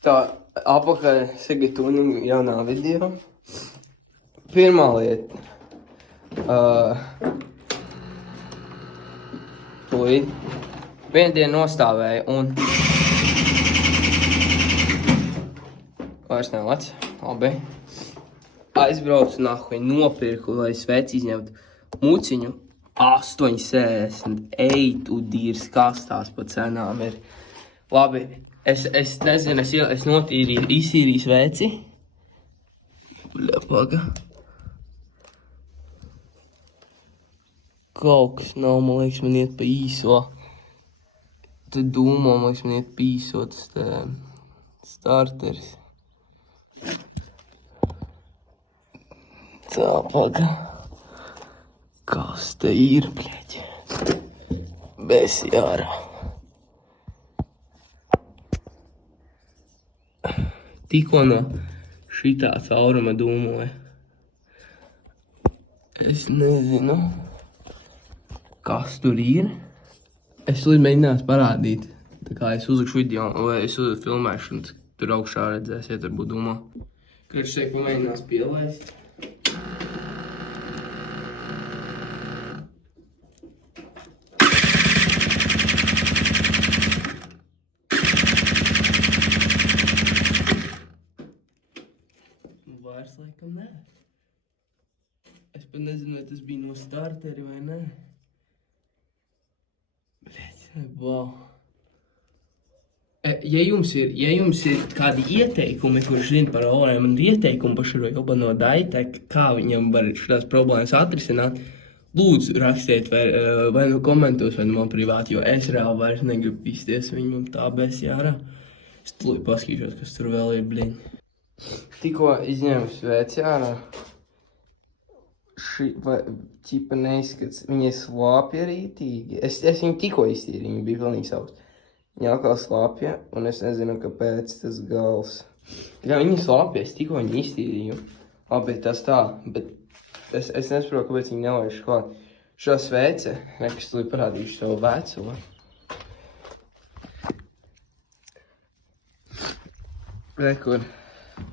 Tā, apakaļ sagatavojumu jaunā video. Pirmā lieta. Tūlīt. Vienu dienu nostāvēja un... Vairs nelec. Labi. Aizbraucu nahuj, nopirku, lai sveci izņemtu muciņu. 8,60. Ej, tu dīrs, kas tās pa cenām ir. Labi. Es nezinu, es notīrīju, izsīrīju sveci. Paga. Kaut kas nav, man liekas, man iet pa īso. Tad dūmo, man liekas, man iet pa īso tas starteris. Tā, paga. Kas te ir, bļeģi? Besi ārā. Tikko no šitā cauruma dūmoja. Es nezinu, kas tur ir. Es līdz mēģināšu parādīt. Tā kā es uzlikšu video, vai es filmēšu, un tur augšā redzēsiet, varbūt dūmo. Kurš šeit pamēģinās pielaist. Vairs laikam nē. Es pat nezinu, vai tas bija no starteri vai nē. Bļeķ, wow. Ja jums ir kādi ieteikumi, kurš zina par olēm, un ieteikumi par šo jobano Daitec, kā viņam var šitās problēmas atrisināt, lūdzu rakstiet vai no komentos, vai no man privāti, jo es reāli vairs negribu pisties viņam tā besi ārā. Es tūlīt paskatīšos, kas tur vēl ir, bliņ. Tikko izņēmu sveci ārā. Ķipa neizskats. Viņa ir slāpja rītīgi. Es viņu tikko iztīrīju, viņa bija pilnīgi savs. Viņa atkal slāpja, un es nezinu, kāpēc tas gals. Jā, viņa slāpja, es tikko viņu iztīrīju. Labi, tas tā, bet es nesaprotu, kāpēc viņa nelaiž klāt. Šo svece, es tūlīt parādīšu savu veco. Rekur.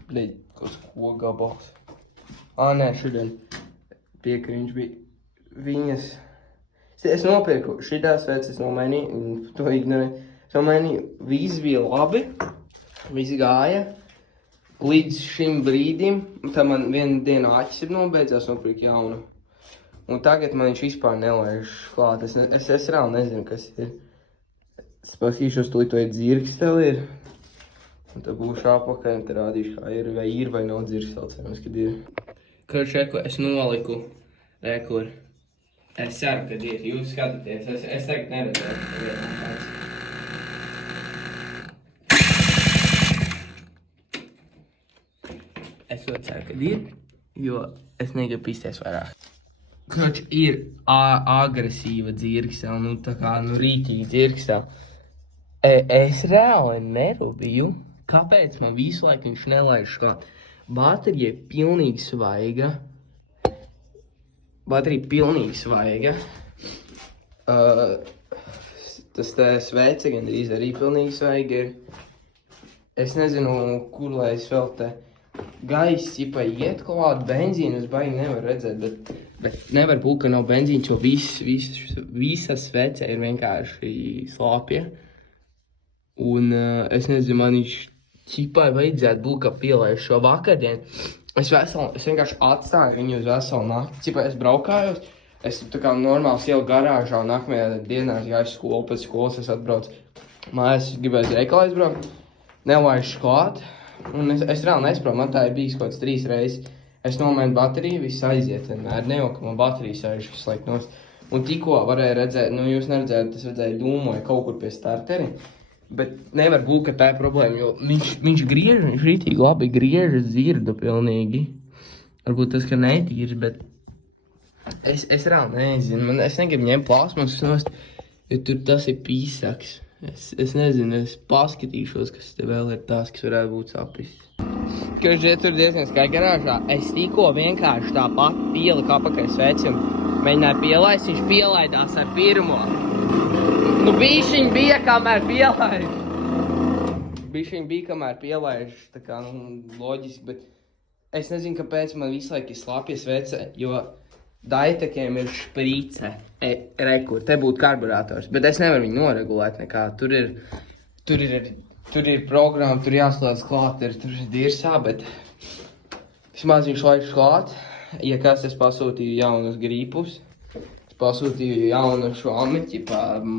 Bļeģ, ko gabals. Nē, šodien piekriņš bija viņas. Es nopirku šitās sveces, nomainīju, un to ignorēju. Es nomainīju, viss bija labi, viss gāja. Līdz šim brīdim, tā man viena diena āķis ir nobeidzās, nopirku jaunu. Un tagad man viņš vispār nelaiž klāt. Es reāli nezinu, kas ir. Es paskatīšos, tūlīt to dzirksteli ir. Un tad būšu apakaļ un te rādīšu, kā ir vai nav dzirksteli, cerams, kad ir. Kurš reko, es noliku, rekur. Es ceru, kad ir. Jūs skatāties, es tagad neredzēju. Es ļoti ceru, kad ir, jo es negribu pisties vairāk. Kurš ir agresīva dzirksteli, nu tā kā, rītīgi dzirksteli. Es reāli nerubīju. Kāpēc man visu laiku viņš nelaiž klāt? Baterija ir pilnīgi svaiga. Tas te svece gandrīz arī pilnīgi svaiga ir. Es nezinu, kur lai es vēl te gaiss ķipa iet klāt. Benzīnu es baigi nevaru redzēt, bet nevar būt, ka nav benzīns, jo visa svece ir vienkārši slāpja. Un es nezinu, man viņš ķipai vajadzētu būt, ka pielaiž šo vakardienu. Es vienkārši atstāju viņu uz veselu nakti. Ķipai es braukājos, es tā kā normāli ielu garāžā un nākamajā dienā es gāju skolu, pēc skolas es atbraucu mājās, gribēju uz veikalu aizbraukt, nelaižu klāt. Un es reāli nesaprotu, man tā ir bijis kaut kāds 3 reizes. Es nomainu bateriju, viss aiziet vienmēr, ne jau, ka man baterija sēž visu laiku nost. Un tikko varēja redzēt, jūs neredzējāt, tas redzēja dūmoja kaut kur pie starteri. Bet nevar būt, ka tā ir problēma, jo viņš griež, viņš rītīgi labi griež dzirdu pilnīgi. Varbūt tas, ka netīrs, bet es reāli nezinu. Es negribu ņemt plasmas nost, jo tur tas ir pīsaks. Es nezinu, es paskatīšos, kas te vēl ir tās, kas varētu būt sapis. Kurš iet tur diezgan skaļi garāžā, es tikko vienkārši tāpat pieliku apakaļ sveci un mēģināju pielaist, viņš pielaidās ar pirmo. Nu bišķiņ bija, kamēr pielaid. bišķiņ bija, kamēr pielaiž, tā kā, loģiski, bet es nezinu, kāpēc man visu laiku ir slāpjas vece, jo Daitekiem ir šprīce, rekur, te būtu karburators, bet es nevaru viņu noregulēt nekā, tur ir programma, tur jāslēdz klāt, tur ir dirsā, bet vismaz viņš laiž klāt, ja kas es pasūtīju jaunus grīpus, es pasūtīju jaunu šo ameķi,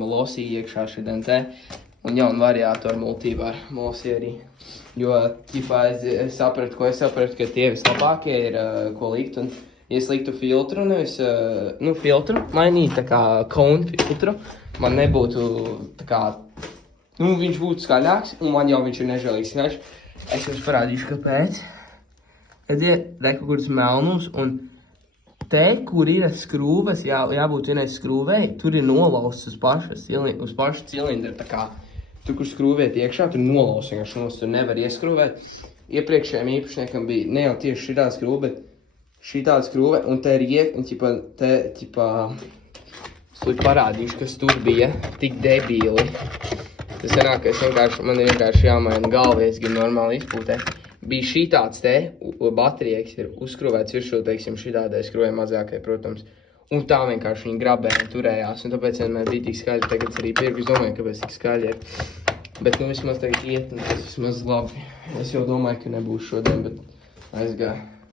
losī iekšā šodien te, un jaunu variātoru multīvar mosi arī. Jo, es sapratu, ka tie vislabākie ir, ko likt, un ja es liktu filtru, nevis, filtru, mainīt tā kā cone filtru, man nebūtu tā kā, viņš būtu skaļāks, un man jau viņš ir nežēlīgs skaļš. Es jums parādīšu, kāpēc. Reku, kuras melnums, un te, kur ir skrūves, jābūt vienai skrūvei, tur ir nolausts uz pašu cilindru, tā kā, tur, kur skrūvēt iekšā, tur nolausts vienkārši nos, tur nevar ieskrūvēt. Iepriekšējiem īpašniekam bija ne jau tieši šitā skrūve, bet šitā skrūve, un te ir es parādīšu, kas tur bija, tik debīli. Tas sanāk, ka man ir vienkārši jāmaina galva, ja es gribu normāli izpūtēt. Bija šitāds te, baterija, kas ir uzskrūvēts virsū, teiksim, šitādai skrūvē mazākai, protams. Un tā vienkārši viņi grabēja un turējās, un tāpēc vienmēr bija tik skaļi, tagad es arī pirku, es domāju, kāpēc tik skaļi ir. Bet, vismaz tagad iet, un tas vismaz labi. Es jau domāju, ka nebūs šodien, bet aizgāju.